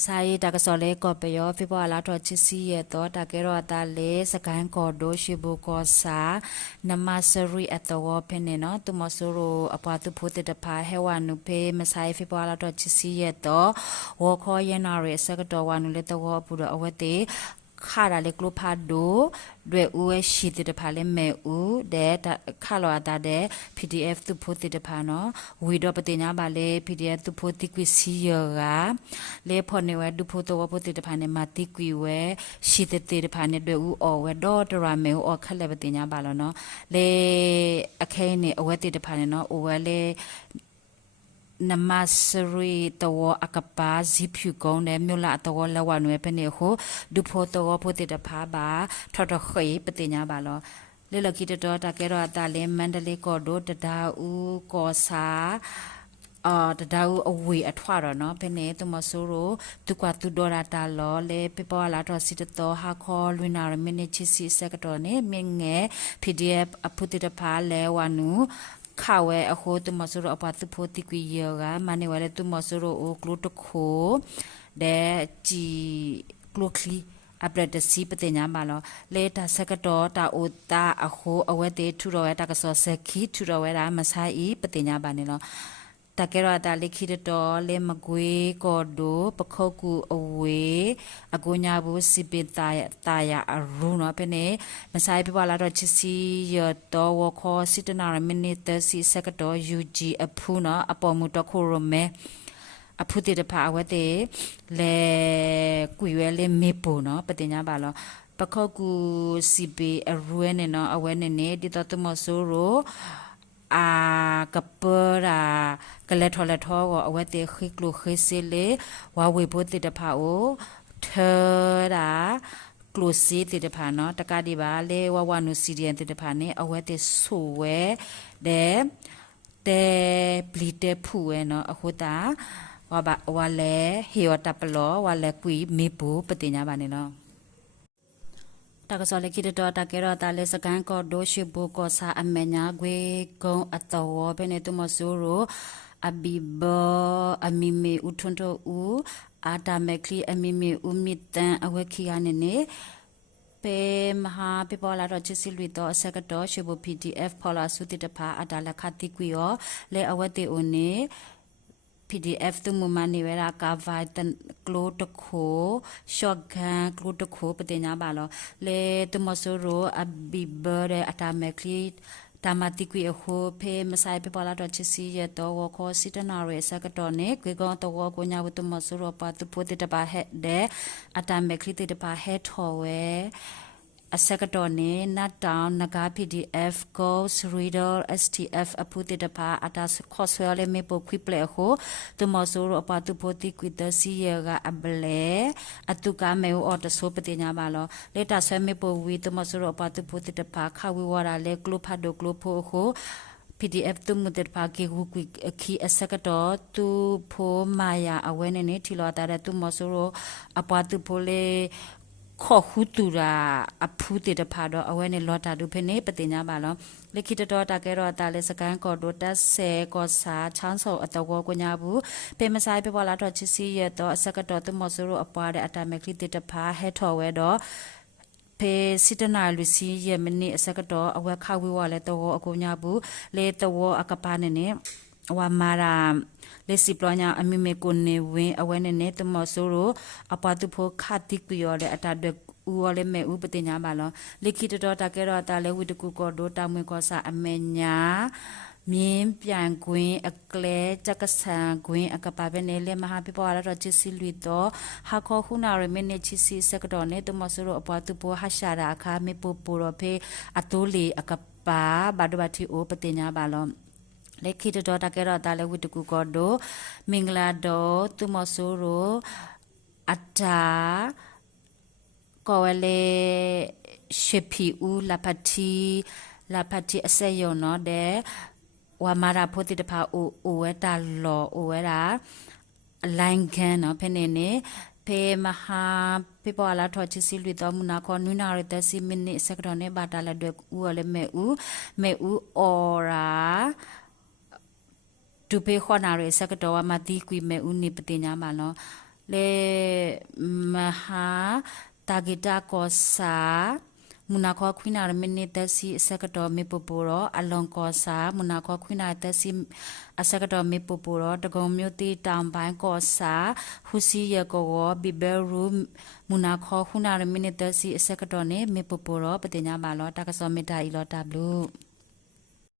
มาใส่ตากระสอเลก็ไปยอฟิบอลาทอชิซีเยตอตาเกรอตาเลสกันกอโดชิบุกอสานามาสรีอัตวเพเนเนาะตุมอสุโรอปาตุพุติตพาเฮวานุเพมาใส่ฟิบอลาทอชิซีเยตอวอคอยนาเรสกตวานุเลตวปุระอวเตခါရလေကလဖာဒိုဒွေဦးရှိတဲ့တဖာလေမဲဦးတဲ့ခါလောတာတဲ့ PDF သူဖို့တဲ့တဖာနော်ဝီတော့ပတင်ညာပါလေ PDF သူဖို့တိကွစီယောကလေဖော်နေဝဲဒုဖို့တော့ဖို့တဲ့တဖာနဲ့မတိကွဝဲရှိတဲ့တဖာနဲ့ဒွေဦးအော်ဝဲတော့တရမဲဦးအော်ခက်လေပတင်ညာပါလောနော်လေအခဲနေအဝဲတဲ့တဖာနဲ့နော်အိုဝဲလေနမစရီတောအကပါဇိဖြူကုန်းနဲ့မြို့လာတောလဝနွယ်ပနေဟုဒုဖို့တောဖို့တဲ့တဖာပါထော်တော်ခေပတင်ညာပါလောလေလကီတောတာကဲတော့တာလေမန္တလေးကော်ဒိုတဒါဦးကောစာတဒါဦးအဝေအထွားတော့နော်ဘယ်နဲ့တမဆိုးရိုသူကသူဒေါ်လာတာလောလေပပလာတော့စစ်တော်ဟာခေါ်လွင်နာရမင်းချီစီစကတော်နဲ့မင်းငယ် PDF အဖုတိတဖာလဲဝနူခါဝဲအခုတမဆိုးရအပတ်သူဖို့တိကွေယောကမနေဝဲတမဆိုးရအိုကလုတခိုတဲ့ဂျီကလုခလီအပရဒစီပတင်ညာမလောလေတာစကတော်တာအိုတာအခုအဝဲတေထူတော်ဝဲတာကစောစခီထူတော်ဝဲတာမဆိုင်ပတင်ညာပါနေလောတကယ်တော့တာလိခိတတော်လေမကွေးကော်ဒိုပခုတ်ကူအဝေးအကိုညာဘူးစီပတာယာအရူနော်ပဲနေမဆိုင်ပြပါလာတော့ချစီရတော်ဝခေါ်စစ်တနာမိနစ်30စက္ကတော် UG အဖူးနော်အပေါ်မူတခိုရမဲအဖူတေတဖာဝတ်တေလေကွေဝဲလေမေပူနော်ပတင်ညာပါလောပခုတ်ကူစီပေအရူဲနေနော်အဝဲနေနေဒီတော့တမဆိုးရိုကပရာကလက်ထော်လက်ထောကိုအဝဲတေခိကလုခိစီလေဝါဝေဘုတိတဖာအိုထေရာကလုစီတိတဖာနော်တကတိပါလေဝဝနုစီရီယန်တိတဖာနေအဝဲတေဆူဝဲတဲ့ပလီတေဖူဝဲနော်အခုတာဝါလေဟီယတပလောဝါလေကွီမေဘူပတိညာပါနေနော်တကစောလေကိတတော်တကယ်တော့တာလေစကန်ကောဒိုရှိဘူကောစာအမညာဂွေကုံအတော်ဘယ်နဲ့တမဆိုးရိုအဘီဘောအမီမေဥထွန်းတို့ဦးအာတာမက်လီအမီမေဥမီတန်အဝက်ခီယာနေနေပေမဟာပေပေါ်လာတော့ချစ်စီလူတော့စကတော့ရှိဘူ PDF ဖော်လာစုတိတဖာအတာလခတိကွေရောလေအဝက်တေဦးနေ PDF ตุมุมานิเวรากาไวตันกลูตโคช็อกกันกลูตโคปติญญาบาลเลตุมโซโรอบิเบเรอะตาเมคลีตามาติกวีโคเพมไซเปปอลาดอชิซีเยตอวอคอซิตนาเรสกตอเนกวยกอนตอวอกุญญาวตุมโซโรปาตุโพติตบาเฮเดอะตาเมคลีติตบาเฮทอเวအစကတော်နေနတ်တောင်နဂါ PDF Ghost Reader STF အပူတေတပါအတာခေါ်ဆွဲလေမေပုခွိပလေဟုတမဆိုရအပတုပိုတိကွီတစီရကအဘလေအတုကမေအော်တဆိုပတိညာပါလောလေတာဆွဲမေပုဝီတမဆိုရအပတုပိုတိတပါခဝီဝရလေကလုဖတ်ဒိုကလုဖိုဟုPDF ตุมุตปากีกุกิคีอสกตอตุโพมายาอเวเนเนทิลอตาเรตุมโซโรอปาตุโพเลခေါ်ခုတူရာအဖူးတေတဖာတော့အဝဲနဲ့လော်တာဒုဖနေပတင်ညာပါလောလက်ခိတတော်တာကဲတော့တာလေစကန်ကော်ဒိုတက်ဆဲကောစာချန်းစောအတော်ကိုညာဘူးပေမဆိုင်ပြပလာတော့ချစီရတော့အစကတော်တမဆူရအပွားတဲ့အတမက်ခိတေတဖာဟဲထော်ဝဲတော့ဖေစစ်တနာလူစီရမနိအစကတော်အဝဲခဝေးဝလဲတော့အကိုညာဘူးလေတော့အကပါနေနေဝါမာရာလေစီပလညာအမီမေကိုနေဝင်းအဝဲနေနေတမဆိုးရအပတုဖို့ခတိကွေရတဲ့အတဒဥဝလဲမဲဥပတင်ညာပါလောလိခိတတော်တကဲတော့တာလဲဝိတကူကောဒိုတာမွေကောစာအမေညာမြင်းပြန်ကွင်းအကလဲကြက်ကဆန်ကွင်းအကပါပဲနေလေမဟာပြပေါ်လာတော့ချစ်စီလူတော့ဟာခေါခုနာရမင်းနေချစ်စီစကတော်နေတမဆိုးရအပတုဖို့ဟာရှာရာအခါမေပူပူရဖေအတိုးလီအကပါဘာဒဘတီအိုပတင်ညာပါလောလက်ခိတတော်တကဲတော့တာလဲဝိတကူကောဒိုမင်္ဂလာတော်သူမဆိုးရအတာကောဝလေရှေဖီဦးလာပတိအဆက်ယုံနော်တဲ့ဝါမာရာဖိုတိတဖာအိုဝဲတာလောအိုဝဲတာအလိုင်းကန်နော်ဖနေနေဖေမဟာပေပေါ်လာထောချစီလူတော်မူနာခေါ်နူနာရတစီမိနစ်စကတော်နဲ့ဘာတာလက်တွေဦးလည်းမဲဦးအော်ရာဒုပေခေါ်နာရစကတော်ဝမတိကွေမဲဦးနေပတင်ညာမလောလ le maha tagita kosa munakho khwina minute si sakato me poporo along kosa munakho khwina ta si asakato me poporo tagong myo ti tamban kosa husi ye ko biberu munakho khuna minute si sakato ne me poporo patinya ba lo takaso meta ilo tablu